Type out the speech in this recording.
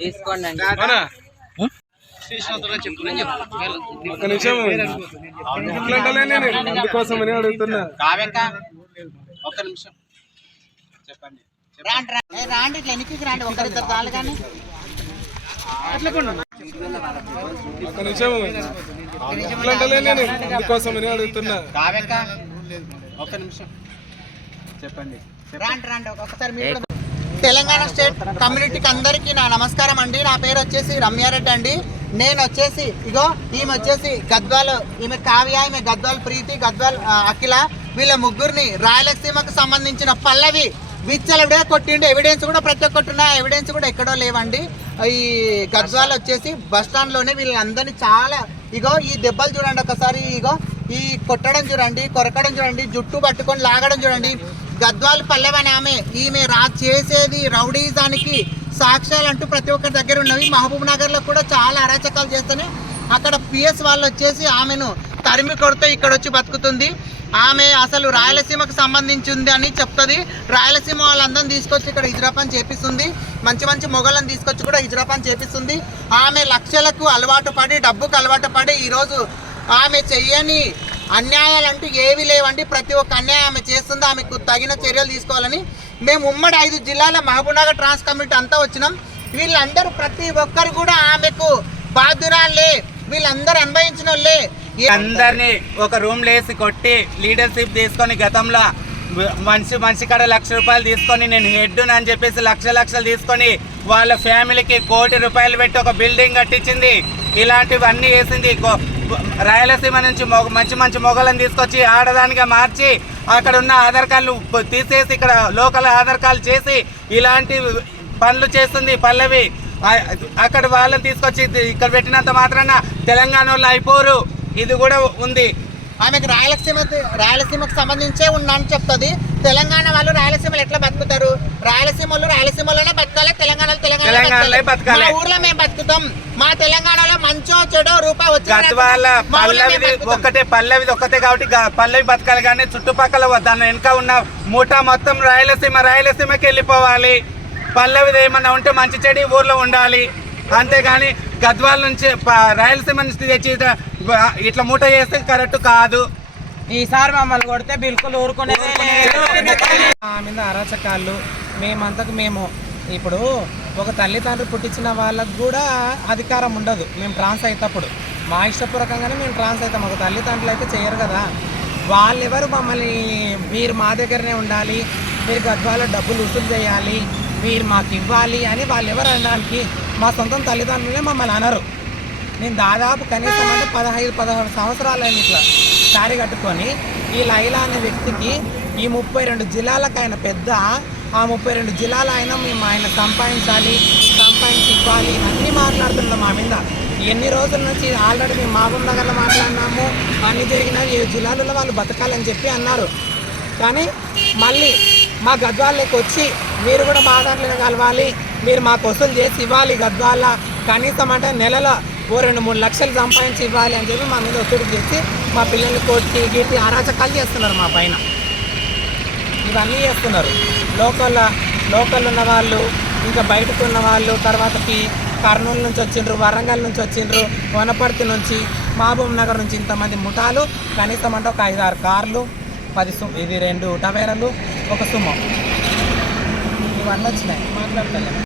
తీసుకోండి అండి. ఒక నిమిషం అందుకోసమని అడుగుతున్నా. ఒక్క నిమిషం చెప్పండి. రాండి ఇట్లా ఎన్నికి రాండి, ఒకరిద్దరు చాలు కానీ. ఒక నిమిషం అందుకోసమని అడుగుతున్నా. ఒక్క నిమిషం చెప్పండి. రాండి ఒకసారి మీరు. తెలంగాణ స్టేట్ కమ్యూనిటీకి అందరికీ నా నమస్కారం అండి. నా పేరు వచ్చేసి రమ్యారెడ్డి అండి. నేను వచ్చేసి ఇగో ఈమె వచ్చేసి గద్వాల్, ఈమె కావ్య, ఈమె గద్వాల్ ప్రీతి, గద్వాల్ అఖిల, వీళ్ళ ముగ్గురిని రాయలసీమకు సంబంధించిన పల్లవి విచ్చలవిడే కొట్టిండు. ఎవిడెన్స్ కూడా ప్రతి ఒక్కటి ఉన్న ఎవిడెన్స్ కూడా ఎక్కడో లేవండి. ఈ గద్వాల్ వచ్చేసి బస్ స్టాండ్లోనే వీళ్ళందరినీ చాలా ఇగో ఈ దెబ్బలు చూడండి ఒకసారి, ఇగో ఈ కొట్టడం చూడండి, కొరకడం చూడండి, జుట్టు పట్టుకొని లాగడం చూడండి. గద్వాల్ పల్లెవని ఈమె చేసేది రౌడీజానికి సాక్ష్యాలు అంటూ ప్రతి ఒక్కరి దగ్గర ఉన్నవి. మహబూబ్ నగర్లో కూడా చాలా అరాచకాలు చేస్తేనే అక్కడ పిఎస్ వాళ్ళు వచ్చేసి ఆమెను తరిమి కొడితే ఇక్కడ వచ్చి బతుకుతుంది. ఆమె అసలు రాయలసీమకు సంబంధించింది అని చెప్తుంది. రాయలసీమ వాళ్ళందరినీ తీసుకొచ్చి ఇక్కడ హిజ్రాపని చేపిస్తుంది. మంచి మంచి మొగలను తీసుకొచ్చి కూడా హిజ్రాపని చేపిస్తుంది. ఆమె లక్షలకు అలవాటు పడి, డబ్బుకు అలవాటు పడి ఈరోజు ఆమె చెయ్యని అన్యాయాలంటూ ఏవి లేవండి. ప్రతి ఒక్క అన్యాయం ఆమె చేస్తుంది. ఆమెకు తగిన చర్యలు తీసుకోవాలని మేము ఉమ్మడి 5 జిల్లాల మహబూబ్ నగర్ ట్రాన్స్ కమిటీ అంతా వచ్చినాం. వీళ్ళందరూ ప్రతి ఒక్కరు కూడా ఆమెకు బాధ్యురాలే, వీళ్ళందరూ అనుభవించిన వాళ్ళే. అందరినీ ఒక రూమ్ లేసి కొట్టి లీడర్షిప్ తీసుకొని గతంలో మనిషి కాడ ₹1,00,000 తీసుకొని నేను హెడ్ అని చెప్పేసి లక్షలు తీసుకొని వాళ్ళ ఫ్యామిలీకి ₹1 కోటి పెట్టి ఒక బిల్డింగ్ కట్టించింది. ఇలాంటివన్నీ వేసింది. రాయలసీమ నుంచి మంచి మొగలను తీసుకొచ్చి ఆడదానిగా మార్చి అక్కడ ఉన్న ఆధార్ కార్డులు తీసేసి ఇక్కడ లోకల్ ఆధార్ కార్డులు చేసి ఇలాంటి పనులు చేస్తుంది పల్లవి. అక్కడ వాళ్ళని తీసుకొచ్చి ఇక్కడ పెట్టినంత మాత్రాన తెలంగాణ వాళ్ళు అయిపోరు. ఇది కూడా ఉంది. ఆమెకు రాయలసీమకు సంబంధించే ఉందని చెప్తుంది. తెలంగాణ వాళ్ళు రాయలసీమలో ఎట్లా బతుకుతారు? రాయలసీమలోనే బతకాలి, తెలంగాణలో బతకాలి. మా ఊర్లో మేము బతుకుతాం. మా తెలంగాణలో మంచో చెడో రూపాయి వచ్చి పల్లవిది ఒక్కటే కాబట్టి పల్లవి బతకాలి. కానీ చుట్టుపక్కల దాని వెనుక ఉన్న మూటా మొత్తం రాయలసీమకి వెళ్ళిపోవాలి. పల్లవిది ఏమన్నా ఉంటే మంచి చెడు ఊర్లో ఉండాలి. అంతేగాని గద్వాల నుంచి రాయలసీమ నుంచి తెచ్చి ఇట్లా మూట చేస్తే కరెక్ట్ కాదు. ఈసారి మమ్మల్ని కొడితే బిల్కుల్ ఊరుకునేది. మా మీద అరాచకాలు మేమంతకు మేము ఇప్పుడు ఒక తల్లిదండ్రులు పుట్టించిన వాళ్ళకు కూడా అధికారం ఉండదు. మేము ట్రాన్స్ అయినప్పుడు మా ఇష్టపూర్వకంగానే మేము ట్రాన్స్ అవుతాం. ఒక తల్లిదండ్రులు అయితే చేయరు కదా. వాళ్ళెవరు మమ్మల్ని మీరు మా దగ్గరనే ఉండాలి, మీరు గద్వాల డబ్బులు వసూలు చేయాలి, మీరు మాకు ఇవ్వాలి అని వాళ్ళు ఎవరు అనడానికి మా సొంతం తల్లిదండ్రులే మమ్మల్ని అనరు. నేను దాదాపు కనీసం అంటే 15-16 సంవత్సరాలైన ఇట్లా సారీ కట్టుకొని ఈ లైలా అనే వ్యక్తికి ఈ 32 జిల్లాలకు ఆయన పెద్ద, ఆ 32 జిల్లాలు అయినా మేము ఆయన సంపాదించి ఇవ్వాలి అన్నీ మాట్లాడుతున్నాం మా మీద. ఎన్ని రోజుల నుంచి ఆల్రెడీ మేము మహబూబ్ నగర్లో మాట్లాడినాము, అన్నీ జరిగినా 7 జిల్లాలలో వాళ్ళు బతకాలని చెప్పి అన్నారు. కానీ మళ్ళీ మా గద్వాలకి వచ్చి మీరు కూడా మా దాంట్లో కలవాలి, మీరు మాకు వసూలు చేసి ఇవ్వాలి, గద్వాల కనీసం అంటే నెలలో 2-3 లక్షలు సంపాదించి ఇవ్వాలి అని చెప్పి మా మీద ఒత్తిడి చేసి మా పిల్లల్ని కొట్టి గిట్టి అరాచకాలు చేస్తున్నారు మా పైన. ఇవన్నీ చేస్తున్నారు. లోకల్ ఉన్న వాళ్ళు, ఇంకా బయటకు ఉన్న వాళ్ళు, తర్వాతకి కర్నూలు నుంచి వచ్చిండ్రు, వరంగల్ నుంచి వచ్చిండ్రు, వనపర్తి నుంచి, మహబూబ్ నగర్ నుంచి ఇంతమంది ముఠాలు కనీసం అంటే ఒక 5-6 కార్లు, 2 టవేరాలు, ఒక సుమో ఇవన్నీ వచ్చినాయి. మాట్లాడతాను.